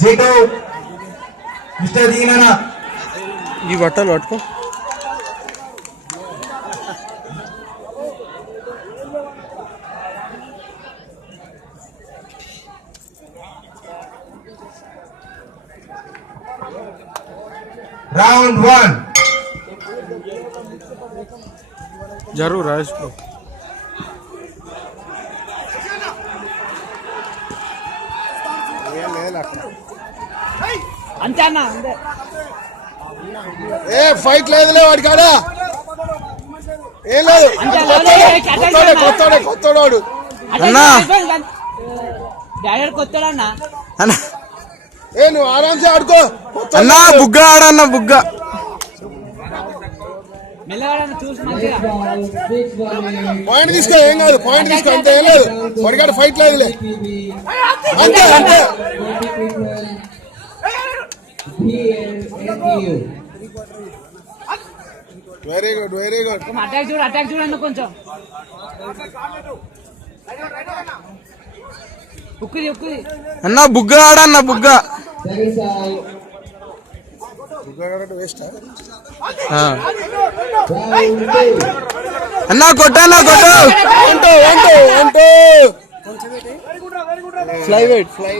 JITO mister దీనన ఈ బట్టలు పట్టుకో. రౌండ్ 1 జరుగు రాజేష్ బ్రో. అంతే అన్న అంతే. ఏ ఫైట్ లేదులే వాడి కాడ ఏం లేదు. కొత్తోడు అన్నా డాడీ కొత్తడన్న అన్నా ఏ నువ్వు ఆరాంసే ఆడుకో. అన్నా బుగ్గ ఆడన్నా బుగ్గ. మెల్లగాడన్న చూసి మంచిగా పాయింట్ తీసుకో, ఏం కాదు. పాయింట్ తీసుకో, అంతే. ఏం లేదు వాడి కాడ ఫైట్ లేదులే. అంతే అంతే. Very good very good. Attack చూడండి కొంచెం. ఉక్కుది అన్నా బుగ్గ ఆడన్నా బుగ్గ. వేస్ట్ అన్నా కొట్టన్నా కొట్టు. Fly wait fly.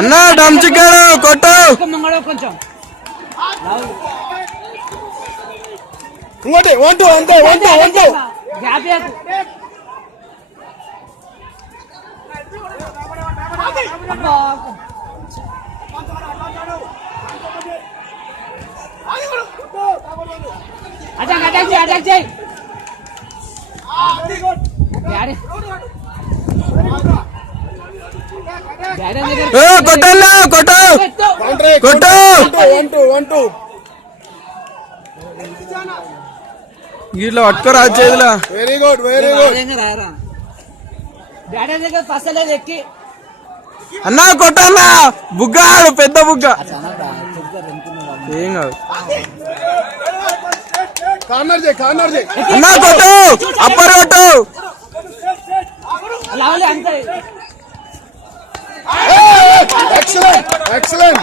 అన్నా డమ్ చికెన్ కొట్టు. కొంచెం ఇంకోటి 1-2 అంతే. 1-2 గ్యాప్ అటాక్ చేయి. కొట్టన్నా కొట్టు కొట్టు. 1-2 ఇట్లా పట్టుకోరా చేతిలో. Very good very good. Daddy దగ్గర పసలేదు ఎక్కి. అన్నా కొట్టన్నా బుగ్గ ఆడు పెద్ద బుగ్గ. ఏం కాదు. కార్నర్ చేయి. అన్నా కొట్టు అప్పర్ కొట్టు. అంతే. ఎక్సలెంట్.